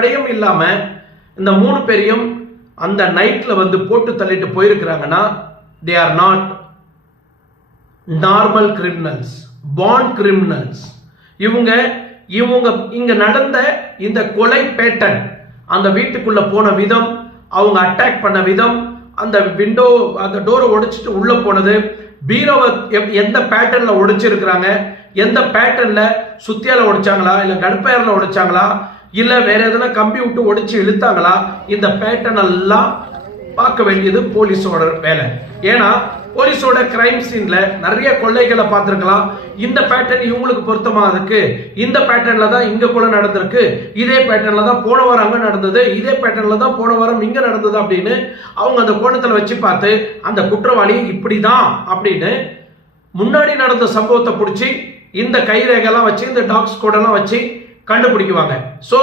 தடையும் இல்லாம இந்த 3 பேரையும் அந்த நைட்ல வந்து போட்டு தள்ளிட்டு போயிருக்கிறாங்கன்னா they are not normal criminals, born criminals. இவங்க இங்க நடந்த இந்த கொலை பேட்டர்ன், அந்த வீட்டுக்குள்ள போன விதம், அவங்க அட்டாக் பண்ண விதம், அந்த விண்டோ அந்த டோரை உடைச்சிட்டு உள்ள போனது, பீரோவை எந்த பேட்டர்ன்ல உடைச்சிருக்கிறாங்க, எந்த பேட்டர்ன்ல சுத்தியால உடைச்சாங்களா இல்ல கடுப்பயர்ல உடைச்சாங்களா இல்ல வேற எதனா கம்பி விட்டு உடைச்சு இழுத்தாங்களா, இந்த பேட்டர்ன் எல்லாம் பார்க்க வேண்டியது போலீஸோட வேலை. ஏன்னா போலீஸோட கிரைம் சீன்ல நிறைய கொள்ளைகளை பார்த்திருக்கலாம். இந்த பேட்டர்ன் இவங்களுக்கு பொருத்தமா இருக்கு, இந்த பேட்டர்ன்ல தான் இங்க கூட நடந்திருக்கு, இதே பேட்டர்ன்ல தான் போன வாரம் அங்க நடந்தது, இதே பேட்டர்ன்ல தான் போன வாரம் இங்க நடந்தது அப்படின்னு அவங்க அந்த கோணத்துல வச்சு பார்த்து அந்த குற்றவாளி இப்படிதான் அப்படின்னு முன்னாடி நடந்த சம்பவத்தை பிடிச்சி இந்த கைரேகைலாம் வச்சு இந்த டாக்ஸ் கோடெல்லாம் வச்சு கண்டுபிடிக்குவாங்க. ஸோ